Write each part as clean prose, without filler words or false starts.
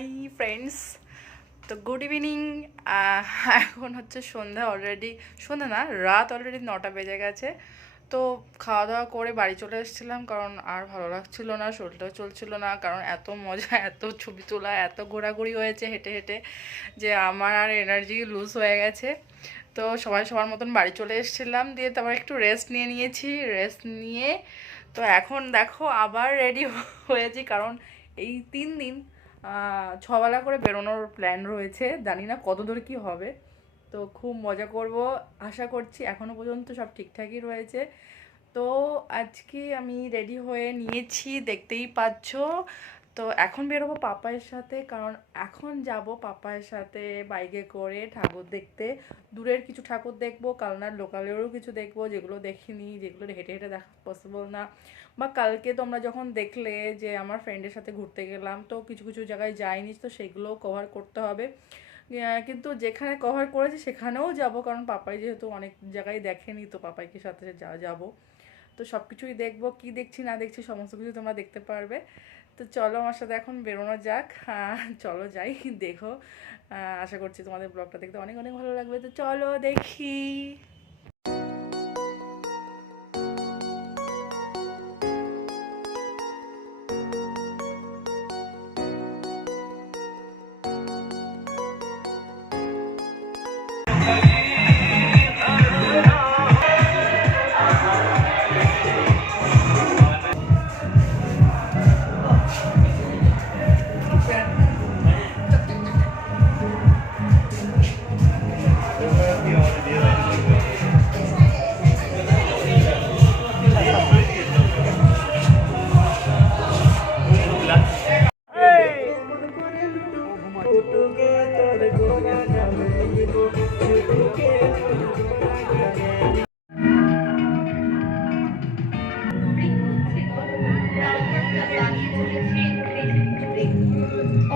Hi friends, তো good evening. এখন হচ্ছে সন্ধ্যা, অলরেডি সন্ধ্যা না, রাত অলরেডি 9টা বেজে গেছে। তো খাওয়া দাওয়া করে বাড়ি চলে এসেছিলাম, কারণ আর ভালো লাগছিল না, শরীরটাও চলছিল না, কারণ এত মজা, এত ছবি তোলা, এত ঘোরাঘুরি হয়েছে হেঁটে হেঁটে যে আমার আর এনার্জি লুজ হয়ে গেছে। তো সবাই সবার মতন বাড়ি চলে এসেছিলাম, দিয়ে তারপর একটু রেস্ট নিয়ে নিয়েছি। রেস্ট নিয়ে তো এখন দেখো আবার রেডি হয়েছি, কারণ এই 3 দিন ছবেলা করে বেরোনোর প্ল্যান রয়েছে। জানি না কত দূর কী হবে, তো খুব মজা করব আশা করছি। এখনও পর্যন্ত সব ঠিকঠাকই রয়েছে। তো আজকে আমি রেডি হয়ে নিয়েছি, দেখতেই পাচ্ছ। তো এখন বেরোবো পাপায়ের সাথে, কারণ এখন যাব পাপায়ের সাথে বাইকে করে ঠাকুর দেখতে। দূরের কিছু ঠাকুর দেখবো, কালনার লোকালেরও কিছু দেখবো, যেগুলো দেখিনি, যেগুলো হেঁটে হেঁটে দেখা পসিবল না। বা কালকে তোমরা যখন দেখলে যে আমার ফ্রেন্ডের সাথে ঘুরতে গেলাম, তো কিছু কিছু জায়গায় যাইনি, তো সেগুলোও কভার করতে হবে। কিন্তু যেখানে কভার করেছি সেখানেও যাব, কারণ পাপাই যেহেতু অনেক জায়গায় দেখেনি, তো পাপাইকে সাথে যাবো। তো সব কিছুই দেখবো, কী দেখছি না দেখছি সমস্ত কিছু তোমরা দেখতে পারবে। তো চলো আমার সাথে এখন বেরোনো যাক। চলো যাই, দেখো। আশা করছি তোমাদের ব্লগটা দেখতে অনেক অনেক ভালো লাগবে। তো চলো দেখি।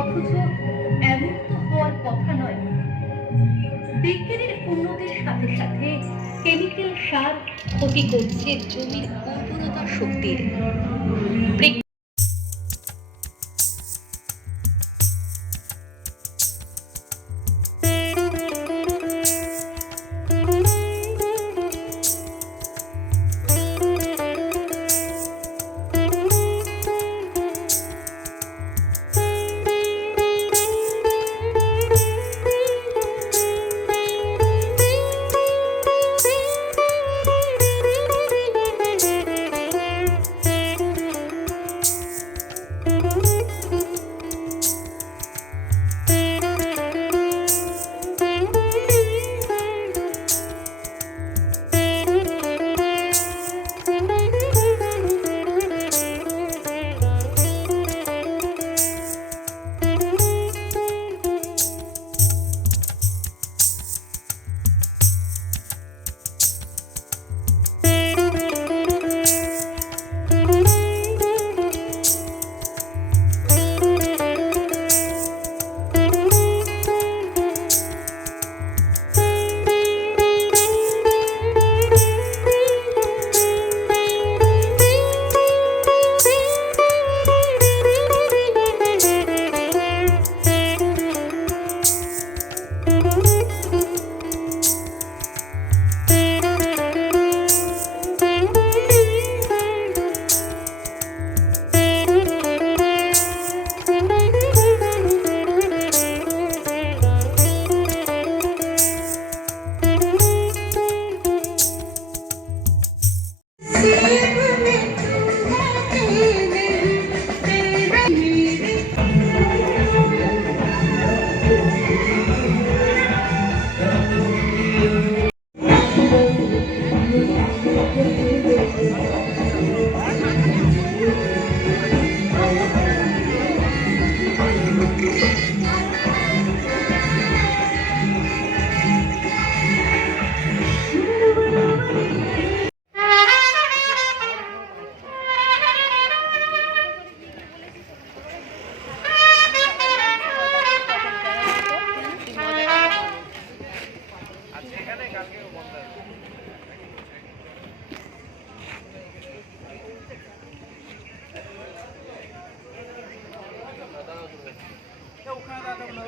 অথচ এমন তো হওয়ার কথা নয়। বিজ্ঞানের উন্নতির সাথে সাথে কেমিক্যাল সার ক্ষতি করছে জমির উর্বরতা শক্তির।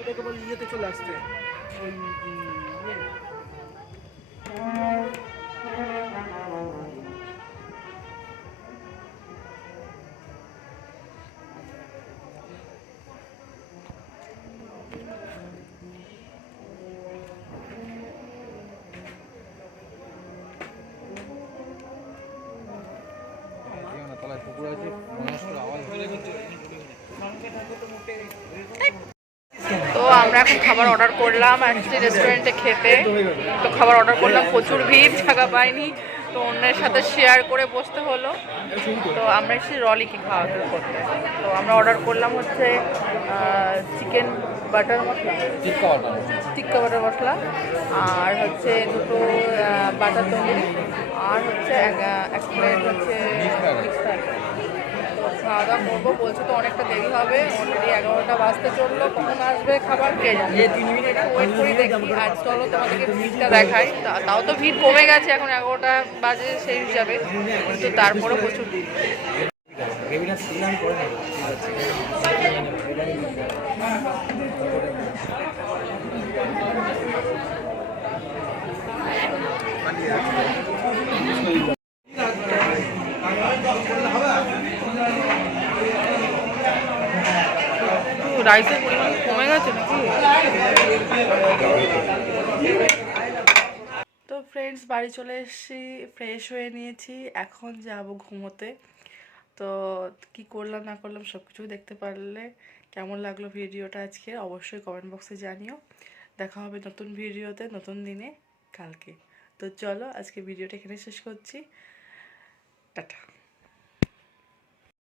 ওদেরকে বলি ইয়েতে চলে আসতে ওই ইয়ে তলায় পুকুর আছে মানুষের আওয়াজ হলে কিন্তু তো আমরা এখন খাবার অর্ডার করলাম অ্যাকচুয়ালি রেস্টুরেন্টে খেতে। তো খাবার অর্ডার করলাম, প্রচুর ভিড়, জায়গা পাইনি, তো অন্যের সাথে শেয়ার করে বসতে হলো। তো আমরা এসেছি রলিকে খাওয়া দাওয়া করতে। তো আমরা অর্ডার করলাম হচ্ছে চিকেন বাটার মশলা, টিক্কা বাটার মশলা, আর হচ্ছে দুটো বাটার তন্দুরি, আর হচ্ছে এক প্লেট হচ্ছে মিক্স ফ্রাইড। খাওয়া দাওয়া করবো, বলছে তো অনেকটা দেরি হবে, অলরেডি 11টা বাজতে চললো, কখন আসবে খাবার কে জানে। ওয়েট করি দেখি। আর চলো তোমাদেরকে ভিড়টা দেখাই। তাও তো ভিড় কমে গেছে, এখন 11টা বাজে সেই হিসাবে, কিন্তু তারপরেও প্রচুর ভিড়। রাইসের পরিমাণ কমে গেছে নাকি? তো ফ্রেন্ডস, বাড়ি চলে এসেছি, ফ্রেশ হয়ে নিয়েছি, এখন যাব ঘুমোতে। তো কি করলাম না করলাম সব কিছু দেখতে পারলে। কেমন লাগলো ভিডিওটা আজকে অবশ্যই কমেন্ট বক্সে জানিও। দেখা হবে নতুন ভিডিওতে নতুন দিনে কালকে। তো চলো আজকে ভিডিওটা এখানে শেষ করছি। টাটা।